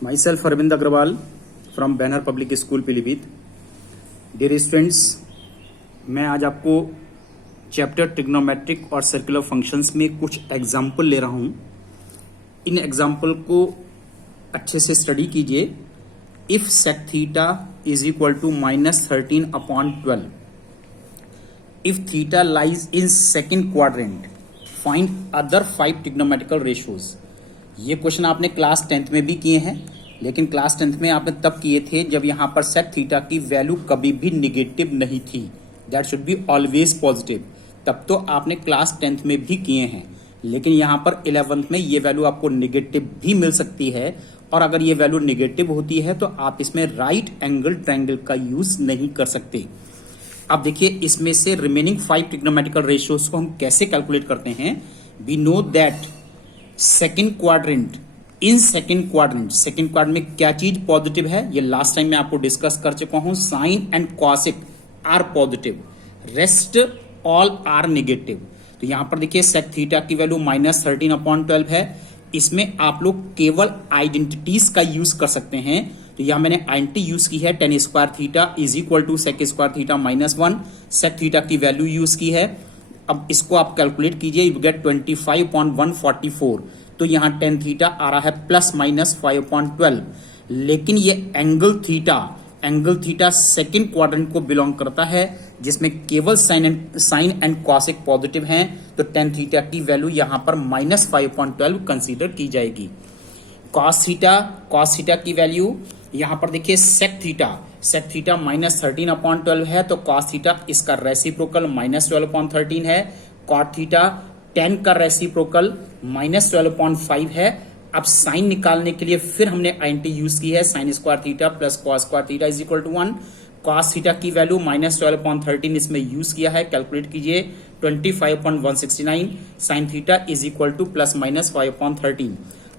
Myself Arvind Agrawal from Banner Public School Pilibhit. Dear students, मैं आज आपको चैप्टर ट्रिग्नोमेट्रिक और सर्कुलर फंक्शंस में कुछ एग्जाम्पल ले रहा हूं। इन एग्जाम्पल को अच्छे से स्टडी कीजिए। If sec theta is equal to -13/12, if theta lies in second quadrant, find other 5 trigonometrical ratios. ये क्वेश्चन आपने क्लास 10th में भी किए हैं, लेकिन क्लास 10th में आपने तब किए थे जब यहां पर sec थीटा की वैल्यू कभी भी निगेटिव नहीं थी। That should be always positive. तब तो आपने क्लास 10th में भी किए हैं, लेकिन यहां पर 11th में ये वैल्यू आपको निगेटिव भी मिल सकती है। और अगर ये वैल्यू निगेटिव होती है तो आप इसमें राइट एंगल ट्रायंगल का यूज नहीं कर सकते। अब देखिए, इसमें से रिमेनिंग 5 ट्रिग्नोमेट्रिकल रेशियोज को हम कैसे कैलकुलेट करते हैं। We know that second quadrant, in second quadrant में क्या चीज पॉजिटिव है, ये लास्ट टाइम मैं आपको डिस्कस कर चुका हूं। Sine and cosec are positive, rest all are negative. तो यहां पर देखिए sec थीटा की वैल्यू -13/12 है। इसमें आप लोग केवल आइडेंटिटीज का यूज कर सकते हैं। तो यहां मैंने आइडेंटिटी यूज की है, tan square theta is equal to sec square theta -1। sec theta की वैल्यू यूज की है। अब इसको आप कैलकुलेट कीजिए, यू गेट 25/144। तो यहां tan थीटा आ रहा है ±5/12। लेकिन ये एंगल थीटा सेकेंड क्वाड्रेंट को बिलोंग करता है, जिसमें केवल साइन एंड कॉसिक पॉजिटिव हैं। तो tan थीटा की वैल्यू यहां पर -5/12 कंसीडर की जाएगी। cos थीटा की वैल्यू यहां पर देखिए sec थीटा -13/12 है, तो cos थीटा इसका रेसिप्रोकल -12/13 है। cot थीटा tan का रेसिप्रोकल -12/5 है। अब साइन निकालने के लिए फिर हमने आइडेंटिटी यूज की है, sin square theta plus cos square theta is equal to 1। cos theta की वैल्यू -12/13 इसमें यूज किया है, कैलकुलेट कीजिए 25/169। sin theta is equal to ±5/13।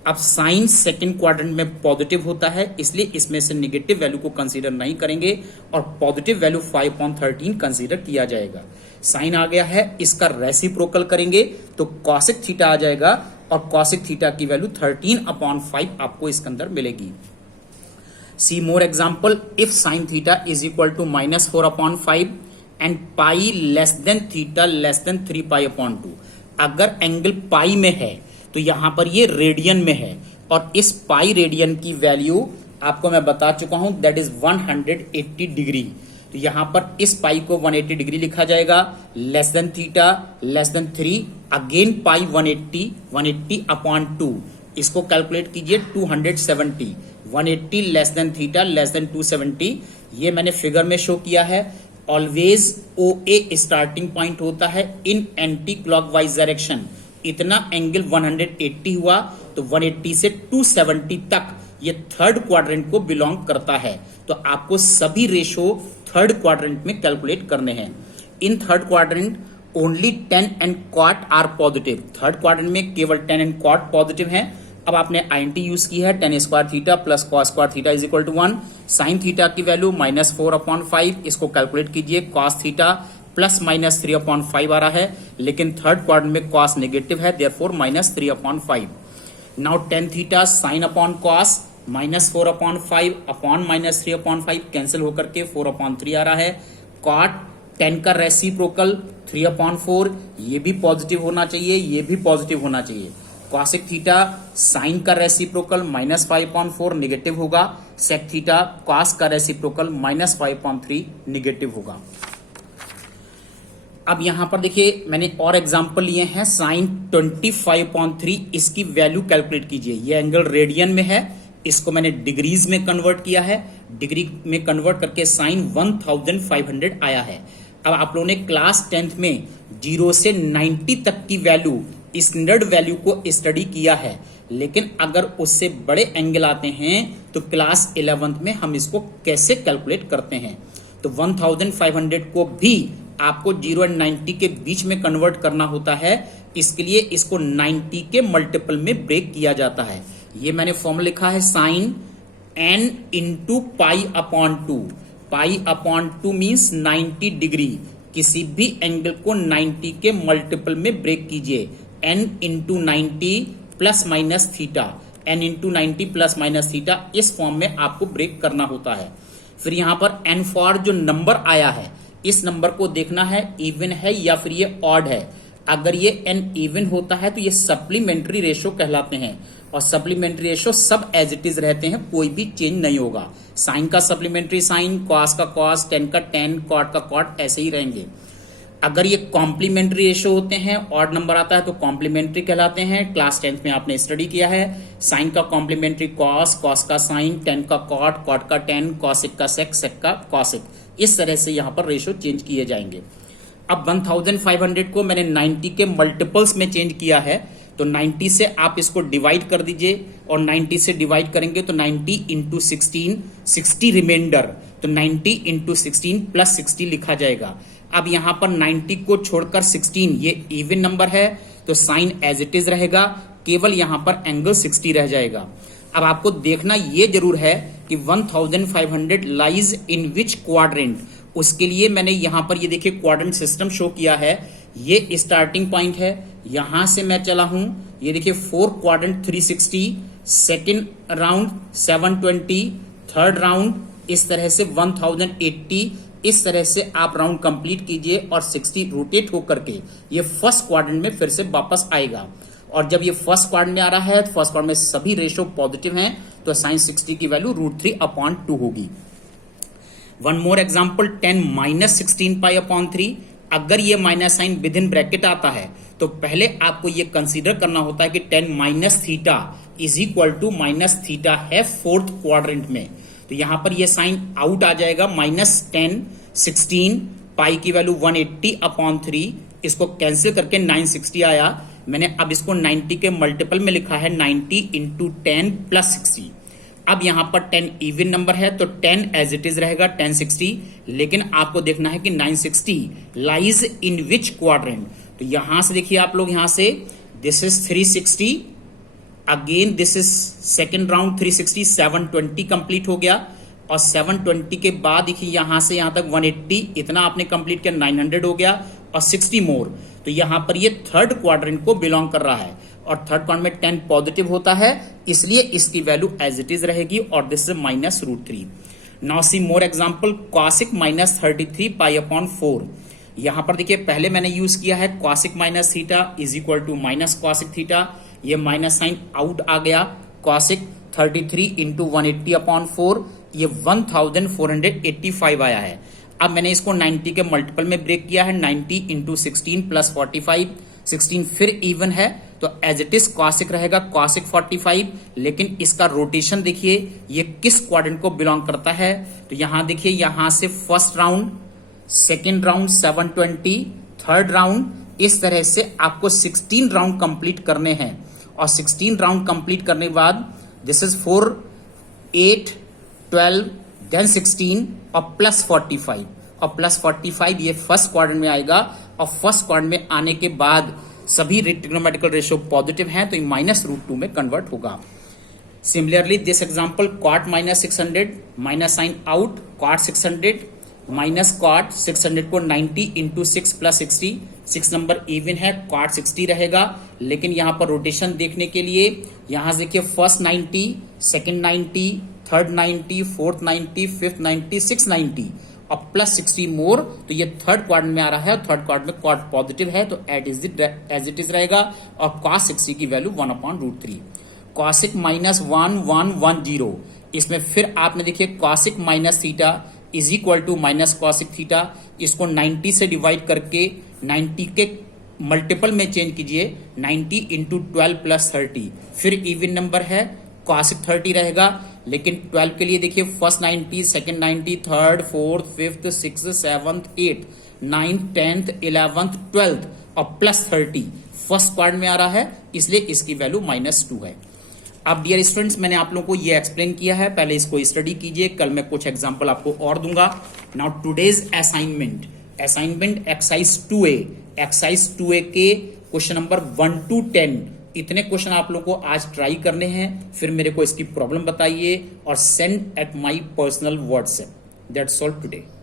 अब साइन सेकेंड क्वाड्रेंट में पॉजिटिव होता है, इसलिए इसमें से नेगेटिव वैल्यू को कंसीडर नहीं करेंगे और पॉजिटिव वैल्यू 5/13 कंसीडर किया जाएगा। साइन आ गया है, इसका रेसिप्रोकल करेंगे तो कॉसिक थीटा आ जाएगा और कॉसिक थीटा की वैल्यू 13/5 आपको इसके अंदर मिलेगी। See more example, if sine theta is equal to -4/5 and pi less than theta less than 3π/2। अगर एंगल पाई में है तो यहां पर ये रेडियन में है, और इस पाई रेडियन की वैल्यू आपको मैं बता चुका हूं, दैट इज 180 डिग्री। तो यहां पर इस पाई को 180 डिग्री लिखा जाएगा, less than theta less than 3, again pi 180/2। इसको कैलकुलेट कीजिए 270। 180 less than theta less than 270, ये मैंने फिगर में शो किया है। ऑलवेज OA स्टार्टिंग पॉइंट होता है इन एंटी क्लॉकवाइज डायरेक्शन। इतना एंगल 180 हुआ, तो 180 से 270 तक ये थर्ड क्वाड्रेंट को बिलोंग करता है। तो आपको सभी रेशो थर्ड क्वाड्रेंट में कैलकुलेट करने हैं। In third quadrant only tan and cot are positive. Third quadrant में केवल tan एंड cot पॉजिटिव हैं। अब आपने आइडेंटिटी यूज की है, tan square theta plus cos square theta is equal to 1। Sine theta की वैल्यू -4/5, इसको कैलकुलेट कीजिए, cos थीटा प्लस -3/5 आ रहा है, लेकिन थर्ड क्वाड्रेंट में cos नेगेटिव है, therefore -3/5। Now tan theta sine upon cos -4/5 upon -3/5 cancel होकर के 4/3 आ रहा है। cot tan का रेसिप्रोकल 3/4, ये भी पॉजिटिव होना चाहिए, ये भी पॉजिटिव होना चाहिए। cosec थीटा साइन का रेसिप्रोकल -5/4 नेगेटिव होगा। sec थीटा cos का रेसिप्रोकल -5/3 नेगेटिव होगा। अब यहां पर देखिए मैंने और एग्जांपल लिए हैं। साइन 25/3, इसकी वैल्यू कैलकुलेट कीजिए। ये एंगल रेडियन में है, इसको मैंने डिग्रीज में कन्वर्ट किया है। डिग्री में कन्वर्ट करके साइन 1500 आया है। अब आप लोगों ने क्लास 10th में 0 से 90 तक की वैल्यू, स्टैंडर्ड वैल्यू को स्टडी किया है, लेकिन अगर उससे बड़े एंगल आते हैं तो क्लास 11th में हम इसको कैसे कैलकुलेट करते हैं। तो 1500 को भी आपको 0 एंड 90 के बीच में कन्वर्ट करना होता है। इसके लिए इसको 90 के मल्टीपल में ब्रेक किया जाता है। ये मैंने फॉर्मूला लिखा है, sine n into π/2। π/2 means 90 degree. किसी भी एंगल को 90 के मल्टीपल में ब्रेक कीजिए। n into 90 plus minus theta, n into 90 plus minus theta, इस फॉर्म में आपको ब्रेक करना होता है। फिर यहां पर n फॉर जो नंबर आया है, इस नंबर को देखना है इवन है या फिर ये ऑड है। अगर ये n इवन होता है तो ये सप्लीमेंट्री रेशो कहलाते हैं, और सप्लीमेंट्री रेशो सब एज इट इज रहते हैं, कोई भी चेंज नहीं होगा। साइन का सप्लीमेंट्री साइन, कॉस का कॉस, टेन का टेन, कॉट का कॉट, ऐसे ही रहेंगे। अगर ये कॉम्प्लीमेंट्री रेशो होते हैं, ऑड नंबर आता है तो कॉम्प्लीमेंट्री कहलाते हैं। क्लास 10th में आपने स्टडी किया है। साइन का कॉम्प्लीमेंट्री कॉस, कॉस का साइन, टेन का कॉट, कॉट का टेन, कॉसिक का सेक, सेक का कॉसिक। इस तरह से यहां पर रेशो चेंज किए जाएंगे। अब 1500 को मैंने 90 के मल्टीपल्स में चेंज किया है, तो 90 से आप इसको डिवाइड कर दीजिए, और 90 से डिवाइड करेंगे तो 90 इंटू 16, 60 रिमाइंडर, तो 90 इंटू 16 प्लस 60 लिखा जाएगा। अब यहां पर 90 को छोड़कर 16 ये इवन नंबर है, तो साइन एज इट इज रहेगा, केवल यहां पर एंगल 60 रह जाएगा। अब आपको देखना ये जरूर है कि 1500 लाइज इन विच क्वाड्रेंट। उसके लिए मैंने यहां पर ये देखिए क्वाड्रेंट सिस्टम शो किया है। ये स्टार्टिंग पॉइंट है, यहां से मैं चला हूं, ये देखिए 4 quadrant 360, second round 720, third round इस तरह से 1080, इस तरह से आप राउंड कंप्लीट कीजिए और 60 रोटेट होकर के ये फर्स्ट क्वाड्रेंट में फिर से वापस आएगा। और जब ये फर्स्ट क्वाड्रेंट में आ रहा है, तो फर्स्ट क्वाड्रेंट में सभी रेशो पॉजिटिव हैं, तो साइन 60 की वैल्यू √3/2 होगी। One more example, 10 minus 16 pi upon 3। अगर ये minus sign within bracket आता है तो पहले आपको ये कंसीडर करना होता है कि 10 minus theta is equal to minus theta है फोर्थ क्वाड्रेंट में, तो यहां पर ये साइन आउट आ जाएगा। -10 16 पाई की वैल्यू 180/3, इसको कैंसिल करके 960 आया। मैंने अब इसको 90 के मल्टीपल में लिखा है, 90 इंटू 10 प्लस 60। अब यहां पर 10 इवन नंबर है तो 10 एज इट इज रहेगा 1060, लेकिन आपको देखना है कि 960 लाइज इन विच क्वाड्रेंट। तो यहां से देखिए आप लोग, यहां से this is 360, again this is second round 360, 720 complete हो गया, और 720 के बाद देखिए यहां से यहां तक 180, इतना आपने कंप्लीट किया, 900 हो गया, और 60 मोर। तो यहां पर ये थर्ड क्वाड्रेंट को बिलोंग कर रहा है, और थर्ड क्वाड्रेंट में 10 पॉजिटिव होता है, इसलिए इसकी वैल्यू एज इट इज रहेगी, और this is -√3। Now see more example, cosec -33 pi upon 4। यहां पर देखिए पहले मैंने यूज किया है cosec minus theta is equal to minus cosec theta, ये माइनस साइन आउट आ गया। कॉसिक 33 इंटू 180/4, ये 1485 आया है। अब मैंने इसको 90 के मल्टीपल में ब्रेक किया है, 90 इंटू 16 प्लस 45, 16 फिर इवन है, तो एज इट इज कॉसिक रहेगा, कॉसिक 45। लेकिन इसका रोटेशन देखिए ये किस क्वाड्रेंट को बिलोंग करता है, तो यहां देखिए यहां से first round, second round 720, third round, इस तरह से आपको 16 राउंड कंप्लीट करने हैं। और 16 राउंड कंप्लीट करने के बाद दिस इज 4, 8, 12, देन 16 और प्लस 45, और प्लस 45 ये फर्स्ट क्वाड्रेंट में आएगा, और फर्स्ट क्वाड्रेंट में आने के बाद सभी ट्रिग्नोमेट्रिकल रेशियो पॉजिटिव हैं, तो ये -√2 में कन्वर्ट होगा। Similarly this example, cot -600 minus sign out, cot 600 minus cot 600 को 90 इंटू 6 प्लस 60, 6 नंबर इवन है, कॉट 60 रहेगा। लेकिन यहां पर रोटेशन देखने के लिए यहां से देखिए first 90, second 90, third 90, fourth 90, fifth 90, 690 और प्लस 60 मोर, तो ये थर्ड क्वाड्रेंट में आ रहा है। थर्ड क्वाड्रेंट में कॉट पॉजिटिव है, तो एज इट इज रहेगा, और कॉस 60 की वैल्यू 1/√3। कॉसिक -1110, इसमें फिर आपने देखिए cosec minus theta is equal to minus cosec theta, इसको 90 से डिवाइड करके 90 के मल्टीपल में चेंज कीजिए, 90 इंटू 12 प्लस 30, फिर इवन नंबर है, कॉसिक 30 रहेगा। लेकिन 12 के लिए देखिए first 90, second 90, third, fourth, fifth, six, seventh, 8, 9th, 10th, 11th, 12th और प्लस 30 फर्स्ट क्वाड्रेंट में आ रहा है, इसलिए इसकी वैल्यू -2 है। अब डियर स्टूडेंट्स, मैंने आप लोगों को ये एक्सप्लेन किया है, पहले इसको स्टडी कीजिए, कल मैं कुछ एग्जांपल आपको और दूंगा। Now today's assignment exercise 2A, exercise 2A के क्वेश्चन नंबर 1 to 10 इतने क्वेश्चन आप लोगों को आज ट्राई करने हैं, फिर मेरे को इसकी प्रॉब्लम बताइए और send at my personal WhatsApp. That's all today.